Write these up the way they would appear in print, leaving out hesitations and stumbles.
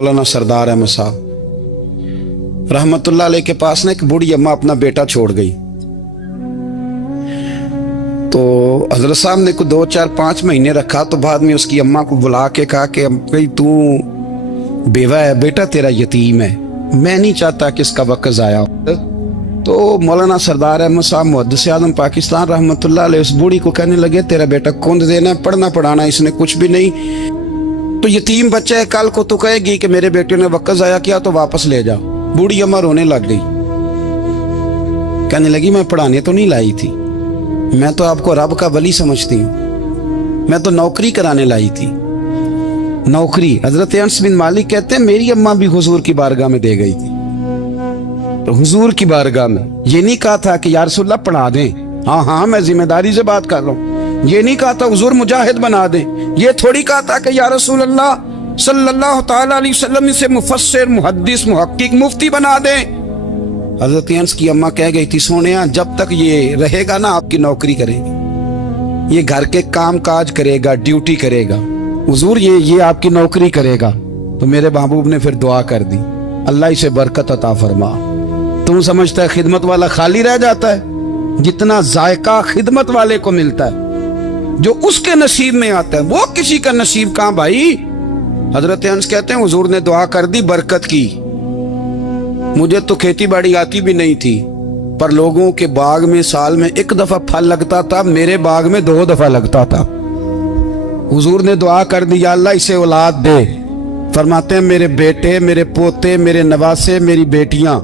मौलाना सरदार अहमद साहब रहमतुल्लाह अलैह के पास ना एक बूढ़ी अम्मा अपना बेटा छोड़ गई। तो हजरत साहब ने को 2 4 5 महीने रखा। तो बाद में उसकी अम्मा को बुला के कहा कि भाई तू बेवा है, बेटा तेरा यतीम है, मैं नहीं चाहता कि इसका वक्त ज़ाया हो। तो मौलाना सरदार अहमद साहब मुहद्दिस आज़म पाकिस्तान रहमतुल्लाह अलैह उस बूढ़ी को कहने लगे तेरा बेटा कौन देना है, पढ़ना पढ़ाना इसने कुछ भी नहीं, तो यतीम बच्चा है, कल को तो कहेगी कि मेरे बेटे ने वक्त ज़ाया किया तो वापस ले जाओ। बूढ़ी अम्मा रोने लग गई, कहने लगी मैं पढ़ाने तो नहीं लाई थी, मैं तो आपको रब का वली समझती हूँ, मैं तो नौकरी कराने लाई थी। नौकरी हजरत अनस बिन मालिक कहते हैं मेरी अम्मा भी हुजूर की बारगाह में दे गई थी। तो हुजूर की बारगाह में ये नहीं कहा था कि या रसूलल्लाह पढ़ा दें, हाँ हाँ मैं जिम्मेदारी से बात कर रहा हूँ, ये नहीं कहा था हुजूर मुजाहिद बना दें, ये थोड़ी कहा था कि या रसूलल्लाह सल्लल्लाहु तआला अलैहि वसल्लम से मुफस्सिर मुहद्दिस मुहक्किक मुफ्ती बना दें। हजरत अनस की अम्मा कह गई थी सोनिया जब तक ये रहेगा ना आपकी नौकरी करेगी, ये घर के काम काज करेगा, ड्यूटी करेगा, हुजूर ये आपकी नौकरी करेगा। तो मेरे महबूब ने फिर दुआ कर दी अल्लाह इसे बरकत अता फरमा। तुम समझता है खिदमत वाला खाली रह जाता है? जितना जायका खिदमत वाले को मिलता है, जो उसके नसीब में आता है, वो किसी का नसीब कहां भाई। हजरत अनस कहते हैं हुजूर ने दुआ कर दी बरकत की। मुझे तो खेती बाड़ी आती भी नहीं थी, पर लोगों के बाग में साल में 1 दफा फल लगता था, मेरे बाग में 2 दफा लगता था। हुजूर ने दुआ कर दी या अल्लाह इसे औलाद दे। फरमाते हैं मेरे बेटे, मेरे पोते, मेरे नवासे, मेरी बेटियां,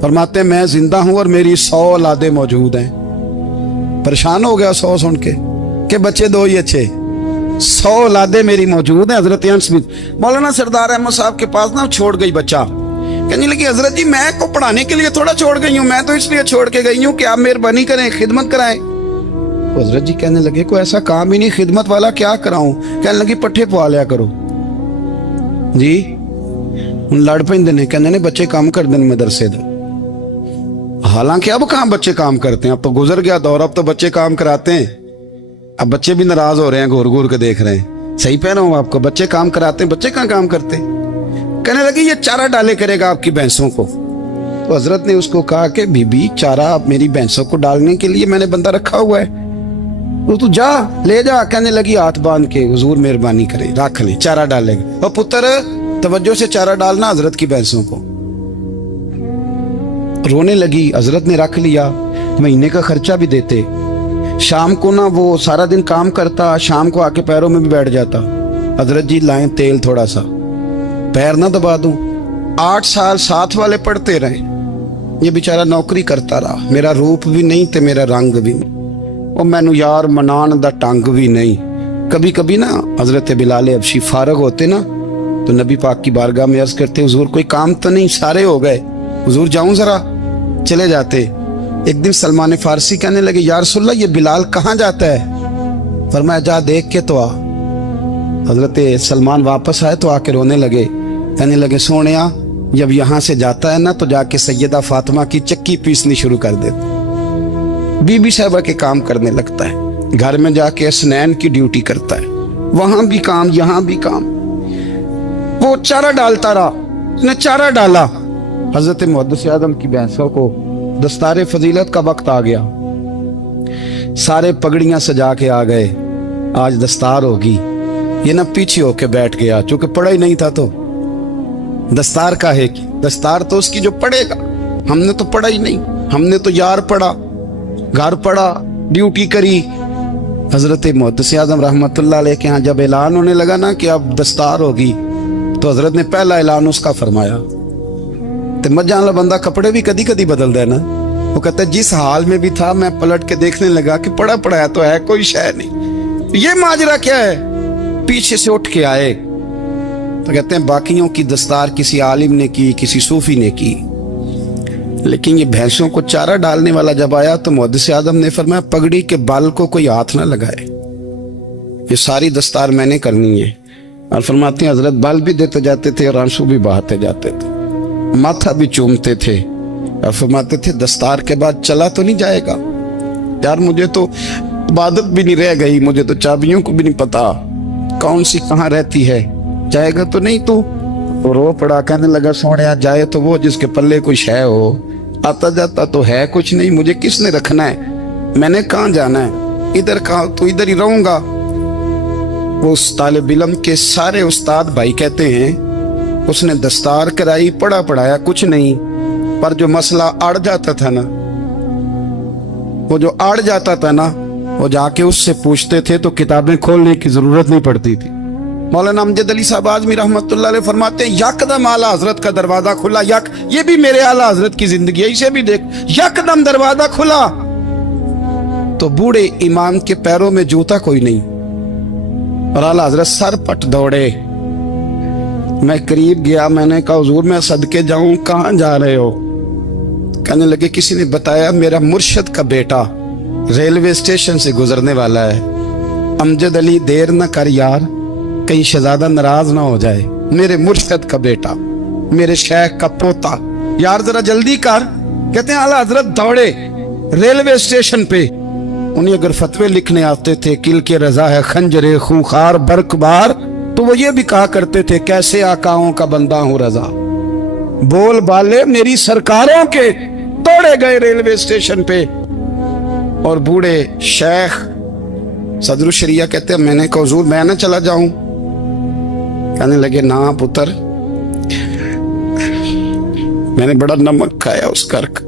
फरमाते हैं मैं जिंदा हूं और मेरी 100 औलादे मौजूद हैं। परेशान हो गया 100 सुन के बच्चे 2 ही अच्छे, 100 औलादे मेरी मौजूद हैं। हजरत अनस बिन मौलाना सरदार अहमद साहब के पास ना छोड़ गई बच्चा, कहने लगी हजरत जी मैं को पढ़ाने के लिए थोड़ा छोड़ गई हूँ, मैं तो इसलिए छोड़ के गई हूँ कि आप मेहरबानी करें खिदमत कराएं। हजरत जी कहने लगे कोई ऐसा काम ही नहीं, खिदमत वाला क्या कराऊं। कहने लगी पट्ठे पवा लिया करो जी। लड़ पेंदे ने, कहने ने बच्चे काम कर दें मदरसे दे। हालांकि अब कहाँ बच्चे काम करते हैं, अब तो गुजर गया दौर, अब तो बच्चे काम कराते हैं। अब बच्चे भी नाराज हो रहे हैं, घूर घूर के देख रहे हैं। सही कह रहा हूं आपको, बच्चे काम कराते हैं, बच्चे कहाँ काम करते। कहने लगी ये चारा डाले करेगा आपकी भैंसों को। तो हजरत ने उसको कहा कि बीबी चारा मेरी भैंसों को डालने के लिए मैंने बंदा रखा हुआ है, तो तू जा ले जा। कहने लगी हाथ बांध के हुजूर मेहरबानी करे रख ले, चारा डालेगा। और पुत्र तवज्जो से चारा डालना हजरत की भैंसों को। रोने लगी, हजरत ने रख लिया, महीने का खर्चा भी देते। शाम को ना वो सारा दिन काम करता, शाम को आके पैरों में भी बैठ जाता, हजरत जी लाएं तेल थोड़ा सा, पैर ना दबा दूं। 8 साल साथ वाले पढ़ते रहे, ये बेचारा नौकरी करता रहा, मेरा रूप भी नहीं ते मेरा रंग भी नहीं, और मैनू यार मनान दा टंग भी नहीं। कभी कभी ना हजरत बिलाल हबशी फारग होते ना तो नबी पाक की बारगाह में अर्ज करते हुजूर कोई काम तो नहीं, सारे हो गए, हुजूर जाऊं जरा, चले जाते। एक दिन सलमान फारसी कहने लगे या रसूलल्लाह ये बिलाल कहाँ जाता है। फरमाया जा देख के तो आ। हजरत सलमान वापस आए तो आके रोने लगे, कहने लगे सोनिया जब यहाँ से जाता है ना तो जाके सैयदा फातिमा की चक्की पीसनी शुरू कर देता, बीबी साहबा के काम करने लगता है, घर में जाके स्नैन की ड्यूटी करता है, वहां भी काम यहाँ भी काम। वो चारा डालता रहा, उसने चारा डाला। हजरत मुहद्दिस आज़म की भैंसों को दस्तारे फजीलत का वक्त आ गया, सारे पगड़ियां सजा के आ गए, आज दस्तार होगी। ये ना पीछे होके बैठ गया, चूंकि पढ़ा ही नहीं था तो दस्तार का है कि दस्तार तो उसकी जो पढ़ेगा, हमने तो पढ़ा ही नहीं, हमने तो यार पढ़ा, घर पढ़ा, ड्यूटी करी। हजरत मुहद्दिस आज़म रहमतुल्लाह अलैह के यहाँ जब ऐलान होने लगा ना कि अब दस्तार होगी, तो हजरत ने पहला ऐलान उसका फरमाया। तो मजान वाला बंदा कपड़े भी कदी कदी बदल देना, वो कहता है जिस हाल में भी था मैं पलट के देखने लगा कि पढ़ा पढ़ाया तो है, कोई शय नहीं, ये माजरा क्या है। पीछे से उठ के आए तो कहते हैं बाकियों की दस्तार किसी आलिम ने की, किसी सूफी ने की, लेकिन ये भैंसों को चारा डालने वाला जब आया तो मुहद्दिस आज़म ने फरमाया पगड़ी के बाल को कोई हाथ ना लगाए, ये सारी दस्तार मैंने करनी है। और फरमाते हैं हजरत बाल भी देते जाते थे और आंसू भी बहाते जाते थे, माथा भी चूमते थे, और फरमाते थे दस्तार के बाद चला तो नहीं जाएगा यार, मुझे तो इबादत भी नहीं रह गई, मुझे तो चाबियों को भी नहीं पता कौन सी कहाँ रहती है, जाएगा तो नहीं तू। वो रो पड़ा, कहने लगा सोने जाए तो वो जिसके पल्ले कोई शय हो, आता जाता तो है कुछ नहीं, मुझे किसने रखना है, मैंने कहाँ जाना है, इधर कहाँ तो इधर ही रहूंगा। वो उस तालिब इल्म के सारे उस्ताद भाई कहते हैं उसने दस्तार कराई, पढ़ा पढ़ाया कुछ नहीं, पर जो मसला अड़ जाता था ना, वो जो अड़ जाता था ना, वो जाके उससे पूछते थे तो किताबें खोलने की जरूरत नहीं पड़ती थी। मौलाना अमजद अली साहब आजमी रहमतुल्लाह अलैह फरमाते हैं यकदम आला हजरत का दरवाजा खुला, ये भी मेरे आला हजरत की जिंदगी है, इसे भी देख, यकदम दरवाजा खुला तो बूढ़े इमाम के पैरों में जूता कोई नहीं, और आला हजरत सर पट दौड़े। मैं करीब गया, मैंने कहा हुजूर मैं सदके जाऊं, कहां जा रहे हो? कहने लगे किसी ने बताया मेरा मुर्शद का बेटा रेलवे स्टेशन से गुजरने वाला है, अमजद अली देर न कर यार, कहीं शहजादा नाराज ना हो जाए, मेरे मुर्शद का बेटा, मेरे शेख का पोता, यार जरा जल्दी कर। कहते हैं आला हजरत दौड़े रेलवे स्टेशन पे, उन्हें अगर फतवे लिखने आते थे किल के रजा है खंजरे खूंखार बरकबार, तो वो ये भी कहा करते थे कैसे आकाओं का बंदा हूं रजा, बोल बाले मेरी सरकारों के। दौड़े गए रेलवे स्टेशन पे, और बूढ़े शेख सदरुल शरिया कहते हैं मैंने कहा हुजूर मैं ना चला जाऊं? कहने लगे ना पुत्र, मैंने बड़ा नमक खाया उस घर का,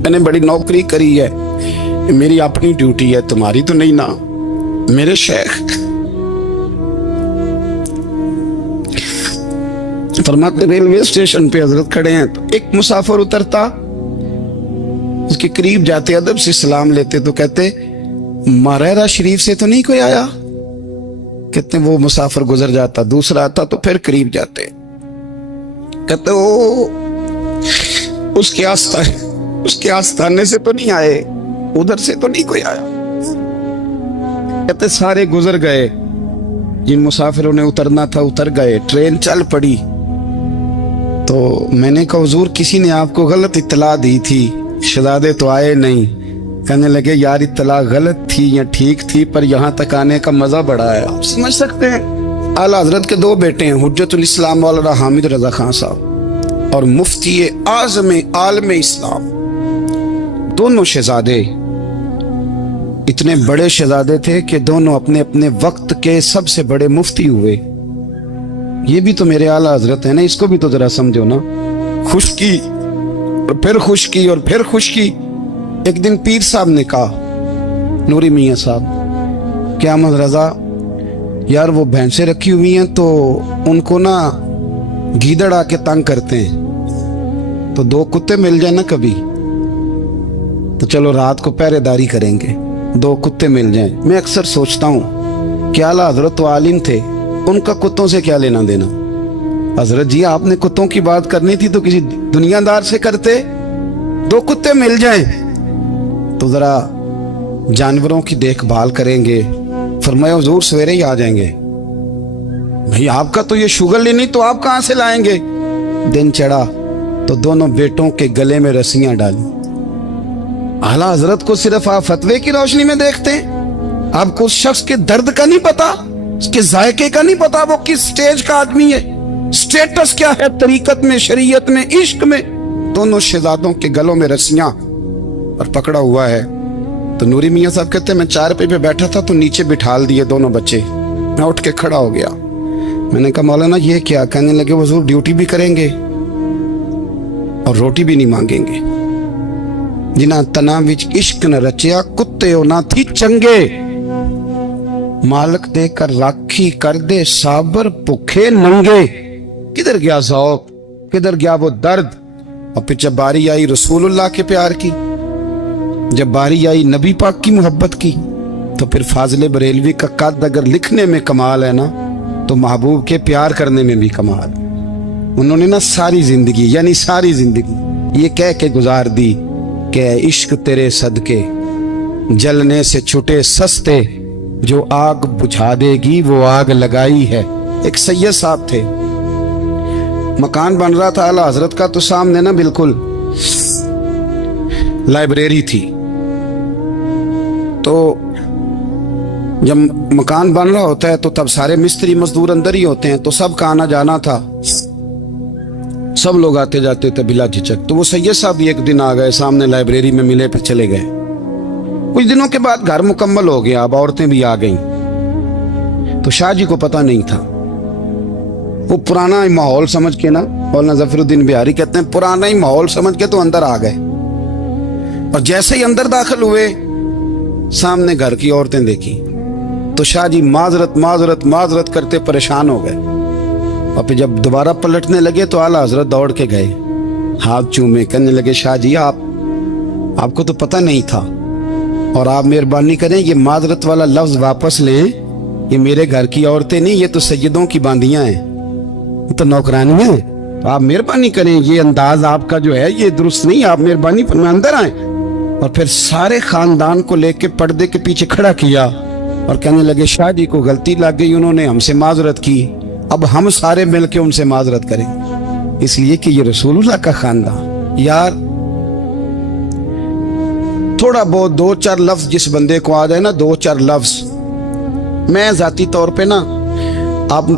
मैंने बड़ी नौकरी करी है, मेरी अपनी ड्यूटी है, तुम्हारी तो नहीं ना। मेरे शेख फरमाते रेलवे स्टेशन पे हजरत खड़े हैं, तो एक मुसाफिर उतरता, उसके करीब जाते अदब से सलाम लेते तो कहते मारेरा शरीफ से तो नहीं कोई आया? कहते वो मुसाफिर गुजर जाता, दूसरा आता तो फिर करीब जाते, कहते ओ उसके आस्थाने से तो नहीं आए, उधर से तो नहीं कोई आया। कहते सारे गुजर गए, जिन मुसाफिरों ने उतरना था उतर गए, ट्रेन चल पड़ी। तो मैंने कहा हुजूर किसी ने आपको गलत इत्तला दी थी, शहजादे तो आए नहीं। कहने लगे यार इत्तला गलत थी या ठीक थी, पर यहाँ तक आने का मजा बड़ा है, आप समझ सकते हैं। आला हजरत के दो बेटे हैं, हुज्जतुल इस्लाम मौलाना हामिद रजा खान साहब और मुफ्ती आज़म आलम इस्लाम, दोनों शहजादे इतने बड़े शहजादे थे कि दोनों अपने अपने वक्त के सबसे बड़े मुफ्ती हुए। ये भी तो मेरे आला हजरत है ना, इसको भी तो जरा समझो ना। खुशकी और फिर खुशकी और फिर खुशकी। एक दिन पीर साहब ने कहा नूरी मियाँ साहब क्या अहमद रजा यार वो भैंसें रखी हुई हैं तो उनको ना गीदड़ आके तंग करते हैं, तो दो कुत्ते मिल जाए ना कभी, तो चलो रात को पहरेदारी करेंगे, दो कुत्ते मिल जाएं। मैं अक्सर सोचता हूँ क्या आला हजरत तो आलिम थे, उनका कुत्तों से क्या लेना देना। हजरत जी आपने कुत्तों की बात करनी थी तो किसी दुनियादार से करते, दो कुत्ते मिल जाएं तो जरा जानवरों की देखभाल करेंगे। फरमाया हुजूर सवेरे ही आ जाएंगे। भाई आपका तो ये शुगर ही नहीं, तो आप कहां से लाएंगे। दिन चढ़ा तो दोनों बेटों के गले में रस्सियां डाली। आला हजरत को सिर्फ आप फतवे की रोशनी में देखते हैं, आपको उस शख्स के दर्द का नहीं पता, उसके जायके का नहीं पता, वो किस स्टेज का आदमी है, स्टेटस क्या है तरीकत में, शरीयत में, इश्क में। दोनों शहजादों के गलों में रस्सियां और पकड़ा हुआ है। तो नूरी मियाँ साहब कहते हैं मैं चारपाई पे बैठा था तो नीचे बिठाल दिए दोनों बच्चे। मैं उठ के खड़ा हो गया, मैंने कहा मौलाना ये क्या। कहने लगे हुजूर ड्यूटी भी करेंगे और रोटी भी नहीं मांगेंगे। जिन्हां तना विच इश्क न रचिया कुत्ते हो ना थी चंगे, मालक दे कर राखी कर दे साबर भुखे नंगे। किधर गया ज़ौक़, किधर गया वो दर्द। और फिर जब बारी आई रसूलुल्लाह के प्यार की, जब बारी आई नबी पाक की मोहब्बत की, तो फिर फाजिल बरेलवी का कद अगर लिखने में कमाल है ना, तो महबूब के प्यार करने में भी कमाल। उन्होंने ना सारी जिंदगी यानी सारी जिंदगी ये कह के गुजार दी कि इश्क तेरे सदके जलने से छुटे सस्ते, जो आग बुझा देगी वो आग लगाई है। एक सैयद साहब थे, मकान बन रहा था आला हजरत का, तो सामने ना बिल्कुल लाइब्रेरी थी। तो जब मकान बन रहा होता है तो तब सारे मिस्त्री मजदूर अंदर ही होते हैं, तो सबका आना जाना था, सब लोग आते जाते थे बिला झिझक। तो वो सैयद साहब भी एक दिन आ गए, सामने लाइब्रेरी में मिले, फिर चले गए। कुछ दिनों के बाद घर मुकम्मल हो गया, अब औरतें भी आ गईं। तो शाह जी को पता नहीं था। वो पुराना माहौल समझ के ना, मौलाना ज़फ़रुद्दीन बिहारी कहते हैं, पुराना ही माहौल समझ के तो अंदर आ गए। और जैसे ही अंदर दाखिल हुए, सामने घर की औरतें देखी तो शाह जी माजरत माजरत माजरत करते परेशान हो गए। और फिर जब दोबारा पलटने लगे तो आला हजरत दौड़ के गए, हाथ चूमे, कहने लगे शाह जी आपको तो पता नहीं था, और आप मेहरबानी करें ये माजरत वाला लफ्ज वापस लें। ये मेरे घर की औरतें नहीं, ये तो सैयदों की बांदियां हैं, ये तो नौकरानी है। तो आप मेहरबानी करें, ये अंदाज आपका जो है ये दुरुस्त नहीं, आप मेहरबानी फरमाएं अंदर आए। और फिर सारे खानदान को लेके पर्दे के पीछे खड़ा किया और कहने लगे शाह जी को गलती लग गई, उन्होंने हमसे माजरत की, अब हम सारे मिलके उनसे माजरत करें, इसलिए कि ये रसूलुल्लाह का खानदान। यार थोड़ा बहुत 2-4 लफ्ज जिस बंदे को आ जाए ना, 2-4 लफ्ज, मैं जाती तौर पे ना,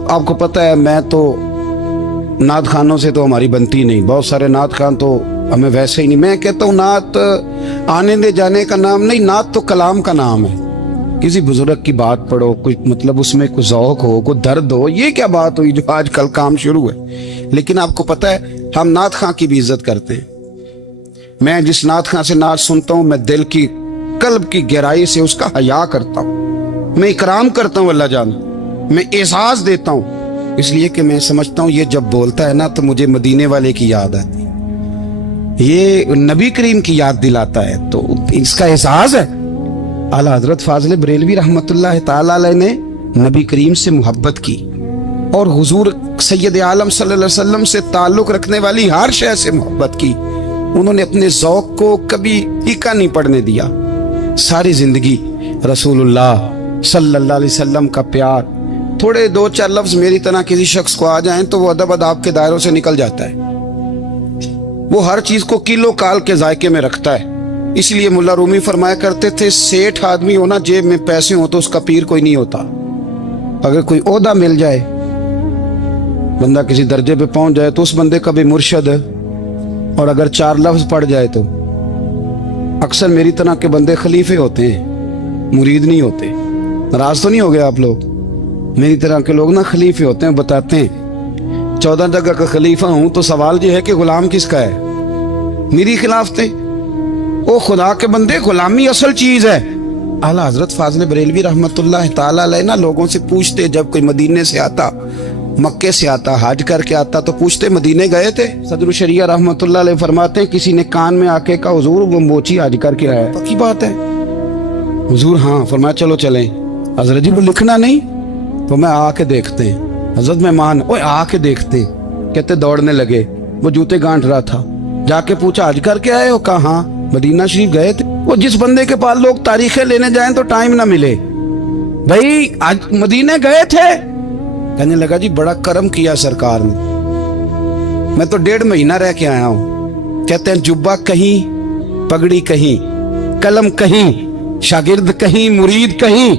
आपको पता है मैं तो नात खानों से तो हमारी बनती नहीं, बहुत सारे नात खान तो हमें वैसे ही नहीं। मैं कहता हूँ नात आने दे जाने का नाम नहीं, नात तो कलाम का नाम है। किसी बुजुर्ग की बात पढ़ो, कुछ मतलब उसमें कुछ ज़ौक़ हो, कुछ दर्द हो, ये क्या बात हुई जो आजकल काम शुरू है। लेकिन आपको पता है हम नात खां की भी इज्जत करते हैं। मैं जिस नात खां से नात सुनता हूँ, मैं दिल की कल्ब की गहराई से उसका हया करता हूँ, मैं इकराम करता हूँ अल्लाह जान, मैं एहसास देता हूँ, इसलिए कि मैं समझता हूँ ये जब बोलता है ना तो मुझे मदीने वाले की याद आती है, ये नबी करीम की याद दिलाता है, तो इसका एहसास है। आला हजरत फाजिल बरेलवी रहमतुल्लाह ताला अलैह ने नबी करीम से मोहब्बत की और हुजूर सैयद आलम सल्लल्लाहु अलैहि वसल्लम से ताल्लुक रखने वाली हर शय से मोहब्बत की। उन्होंने अपने ज़ौक़ को कभी फीका नहीं पड़ने दिया। सारी जिंदगी रसूलुल्लाह सल्लल्लाहु अलैहि वसल्लम का प्यार। थोड़े 2-4 लफ्ज मेरी तरह किसी शख्स को आ जाएं तो वो अदब अदाब के दायरों से निकल जाता है। वो हर चीज को किलो काल के जायके में रखता है। इसलिए मुल्ला रूमी फरमाया करते थे, सेठ आदमी होना जेब में पैसे हो तो उसका पीर कोई नहीं होता। अगर कोई ओहदा मिल जाए, बंदा किसी दर्जे पे पहुंच जाए तो उस बंदे का भी मुर्शद है, और अगर 4 लफ्ज पढ़ जाए तो अक्सर मेरी तरह के बंदे खलीफे होते हैं, मुरीद नहीं होते। नाराज तो नहीं हो गए आप लोग? मेरी तरह के लोग ना खलीफे होते हैं, बताते हैं 14 जगह का खलीफा हूं तो सवाल ये है कि गुलाम किसका है? मेरी खिलाफ थे। ओ खुदा के बंदे, गुलामी असल चीज है। आला हजरत फाजिल बरेलवी रहमतुल्लाह ताला अलैह ना लोगों से पूछते, जब कोई मदीने से आता, मक्के से आता, हज करके आता तो पूछते मदीने गए थे? सदर शरिया रहमतुल्लाह अलैह फरमाते हैं किसी ने कान में आके कहा हुजूर वो मोची हज करके आया है। पक्की बात है हुजूर? हाँ। फरमाया चलो चलें। हजरत जी वो लिखना नहीं? तो मैं आके देखते हैं। हजरत मेहमान, ओए आके देखते। कहते दौड़ने लगे, वो जूते गांठ रहा था। जाके पूछा हज करके आए हो? कहा हाँ, मदीना शरीफ गए थे। वो जिस बंदे के पास लोग तारीखें लेने जाएं तो टाइम ना मिले, भाई आज मदीने गए थे? कहने लगा जी बड़ा करम किया सरकार ने, मैं तो 1.5 महीना रह के आया हूं। कहते हैं जुब्बा कहीं, पगड़ी कहीं, कलम कहीं, शागिर्द कहीं, मुरीद कहीं,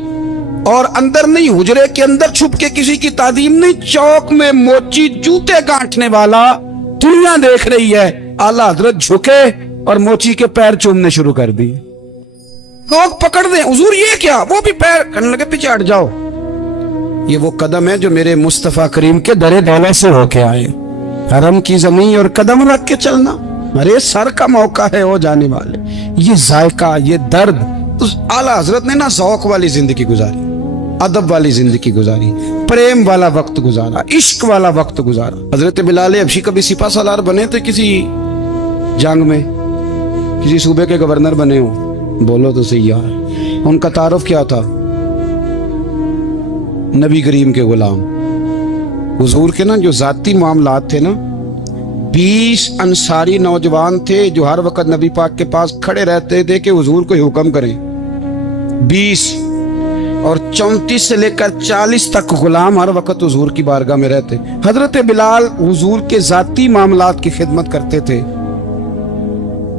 और अंदर नहीं, हुजरे के अंदर छुप के किसी की तादीम नहीं, चौक में मोची जूते गांठने वाला दुनिया देख रही है। आला हजरत झुके और मोची के पैर चूमने शुरू कर दिए। लोग पकड़ दें, हुजूर ये क्या? वो भी पैर करने लगे, पीछे हट जाओ। ये वो कदम है जो मेरे मुस्तफा करीम के दरे दौला से होके आए। हरम की जमीन और कदम रख के चलना, अरे सर का मौका है हो जाने वाले। ये जायका, ये दर्द, तो आला हजरत ने ना ज़ौक़ वाली जिंदगी गुजारी, अदब वाली जिंदगी गुजारी, प्रेम वाला वक्त गुजारा, इश्क वाला वक्त गुजारा। हजरत बिलाल हबशी कभी सिपा सालार बने थे किसी जंग में, किसी सूबे के गवर्नर बने हो? बोलो तो सही यार। उनका तारुफ क्या था? नबी करीम के गुलाम। हुजूर के ना जो जाती मामलात थे ना, 20 अंसारी नौजवान थे जो हर वक्त नबी पाक के पास खड़े रहते थे कि हुजूर को हुक्म करें। 20 और 34 से लेकर 40 तक गुलाम हर वक्त हुजूर की बारगाह में रहते। हजरत बिलाल हुजूर के जाती मामलात की खिदमत करते थे।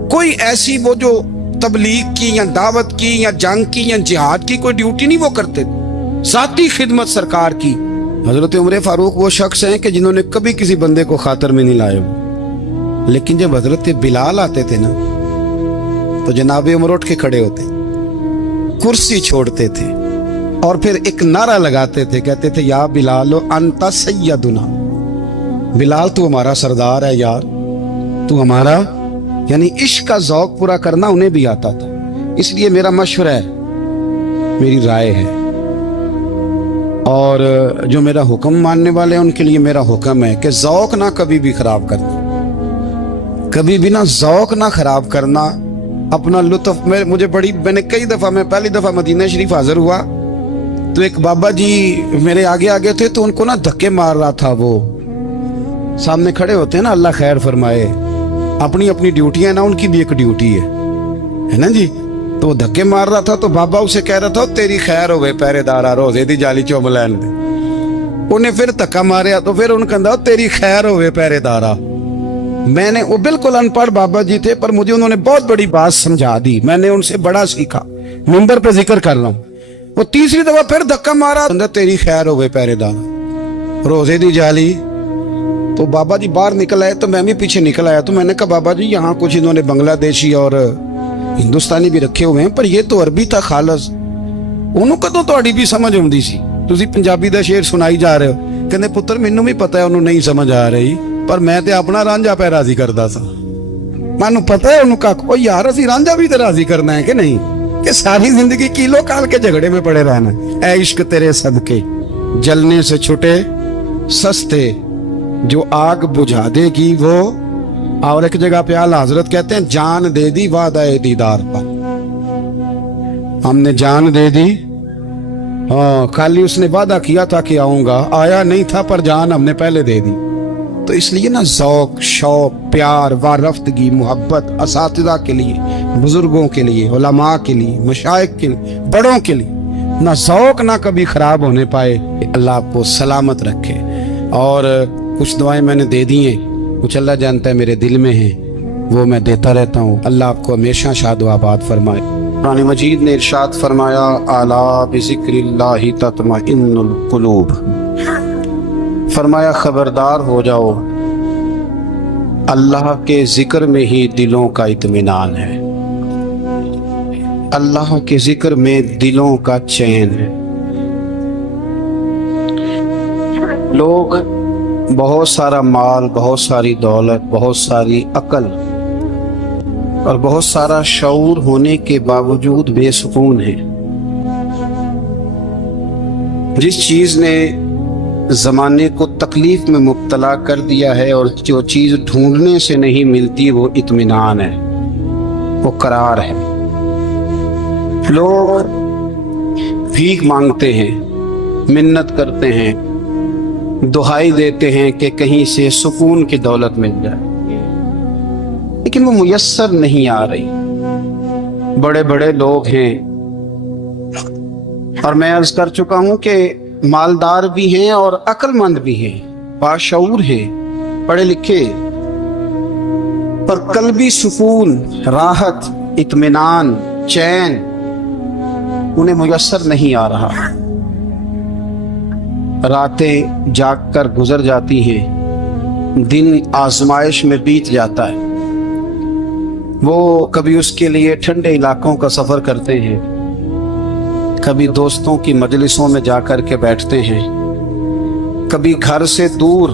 कोई ऐसी वो जो तबलीग की या दावत की या जंग की या जिहाद की कोई ड्यूटी नहीं वो करते, ذاتی खिदमत सरकार की। हजरत उमर फारूक वो शख्स हैं कि जिन्होंने कभी किसी बंदे को खातर में नहीं लाए, लेकिन जब हजरत बिलाल आते थे ना तो जनाब उमर उठ के खड़े होते, कुर्सी छोड़ते थे और फिर एक नारा लगाते थे, कहते थे या बिलाल अंता सैयदुना, बिलाल तू हमारा सरदार है यार, तू हमारा। यानी इश्क का ज़ौक पूरा करना उन्हें भी आता था। इसलिए मेरा मशवरा है, मेरी राय है, और जो मेरा हुक्म मानने वाले हैं उनके लिए मेरा हुक्म है कि ज़ौक ना कभी भी खराब करना, कभी भी ना ज़ौक ना खराब करना, अपना लुत्फ। मैंने कई दफ़ा, मैं पहली दफ़ा मदीना शरीफ हाजिर हुआ तो एक बाबा जी मेरे आगे आगे थे, तो उनको ना धक्के मार रहा था। वो सामने खड़े होते हैं ना, अल्लाह खैर फरमाए, अपनी अपनी ड्यूटियां ना, उनकी भी एक ड्यूटी है ना जी। तो धक्के मार रहा था तो बाबा उसे कह रहा था तेरी खैर होवे पहरेदारा, रोजे दी जाली चुम लैन दे। उन्हें फिर धक्का मारिया तो फिर उन्हें कहता तेरी खैर होवे पहरेदारा। मैंने, वो बिल्कुल अनपढ़ बाबा जी थे, पर मुझे उन्होंने बहुत बड़ी बात समझा दी, मैंने उनसे बड़ा सीखा, मिंबर पे जिक्र कर रहा हूँ। वो तीसरी दफा फिर धक्का मारा, तेरी खैर होवे पहरेदारा, रोजे दी जाली। तो बाबा जी बाहर निकल आए तो मैं भी पीछे निकल आया। तो मैंने कहा बाबा जी यहाँ कुछ इन्होंने बांग्लादेशी और हिंदुस्तानी भी रखे हुए हैं, पर ये तो अरबी था खालस, उन्होंने कदों ਤੁਹਾਡੀ भी समझ आउंदी सी, ਤੁਸੀਂ पंजाबी ਦਾ शेर सुनाई जा रहे हो। कहते पुत्र ਮੈਨੂੰ भी पता है ਉਹਨੂੰ नहीं समझ आ रही, पर मैं ਤੇ ਆਪਣਾ ਰਾਂਝਾ ਪੈ ਰਾਜ਼ੀ ਕਰਦਾ ਸਾਂ। ਮੈਨੂੰ पता है ਉਹਨੂੰ ਕੱਖ, ਉਹ ਯਾਰ ਅਸੀਂ ਰਾਂਝਾ भी ਤੇ ਰਾਜ਼ੀ करना है कि नहीं, कि सारी जिंदगी किलो काल के झगड़े में पड़े रहना। ऐ इश्क तेरे सदके जलने से छुटे सस्ते, जो आग बुझा देगी वो। और एक जगह पे आला हजरत कहते हैं जान दे दी वादा दीदार पर, हमने जान दे दी। हाँ, खाली उसने वादा किया था कि आऊंगा, आया नहीं था, पर जान हमने पहले दे दी। तो इसलिए ना ज़ौक, शौक, प्यार, वारफ्तगी, मोहब्बत असातिज़ा के लिए, बुजुर्गों के लिए, उलमा के लिए, मशाइख के लिए, बड़ों के लिए, ना ज़ौक ना कभी ख़राब होने पाए। अल्लाह आपको सलामत रखे। और कुछ दुआएं मैंने दे दी हैं, कुछ अल्लाह जानता है मेरे दिल में है, वो मैं देता रहता हूँ। अल्लाह आपको हमेशा शाद व आबाद फरमाए। कुरान मजीद ने इरशाद फरमाया अला बिज़िक्रिल्लाहि तत्मइन्नुल कुलूब, फरमाया खबरदार हो जाओ, अल्लाह के जिक्र में ही दिलों का इत्मीनान है, अल्लाह के जिक्र में दिलों का चैन है। लोग बहुत सारा माल, बहुत सारी दौलत, बहुत सारी अकल और बहुत सारा शऊर होने के बावजूद बेसुकून हैं। जिस चीज ने जमाने को तकलीफ में मुब्तला कर दिया है और जो चीज ढूंढने से नहीं मिलती वो इत्मीनान है, वो करार है। लोग भीख मांगते हैं, मिन्नत करते हैं, दुहाई देते हैं कि कहीं से सुकून की दौलत मिल जाए, लेकिन वो मुयस्सर नहीं आ रही। बड़े बड़े लोग हैं, और मैं अर्ज कर चुका हूं कि मालदार भी हैं और अक्लमंद भी हैं, बाशऊर हैं, पढ़े लिखे, पर कल्बी सुकून, राहत, इत्मीनान, चैन उन्हें मुयस्सर नहीं आ रहा। रातें जाग कर गुजर जाती हैं, दिन आजमाइश में बीत जाता है। वो कभी उसके लिए ठंडे इलाकों का सफर करते हैं, कभी दोस्तों की मजलिसों में जाकर के बैठते हैं, कभी घर से दूर